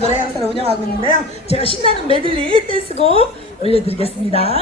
노래 행사를 운영하고 있는데요. 제가 신나는 메들리 댄스곡 올려드리겠습니다.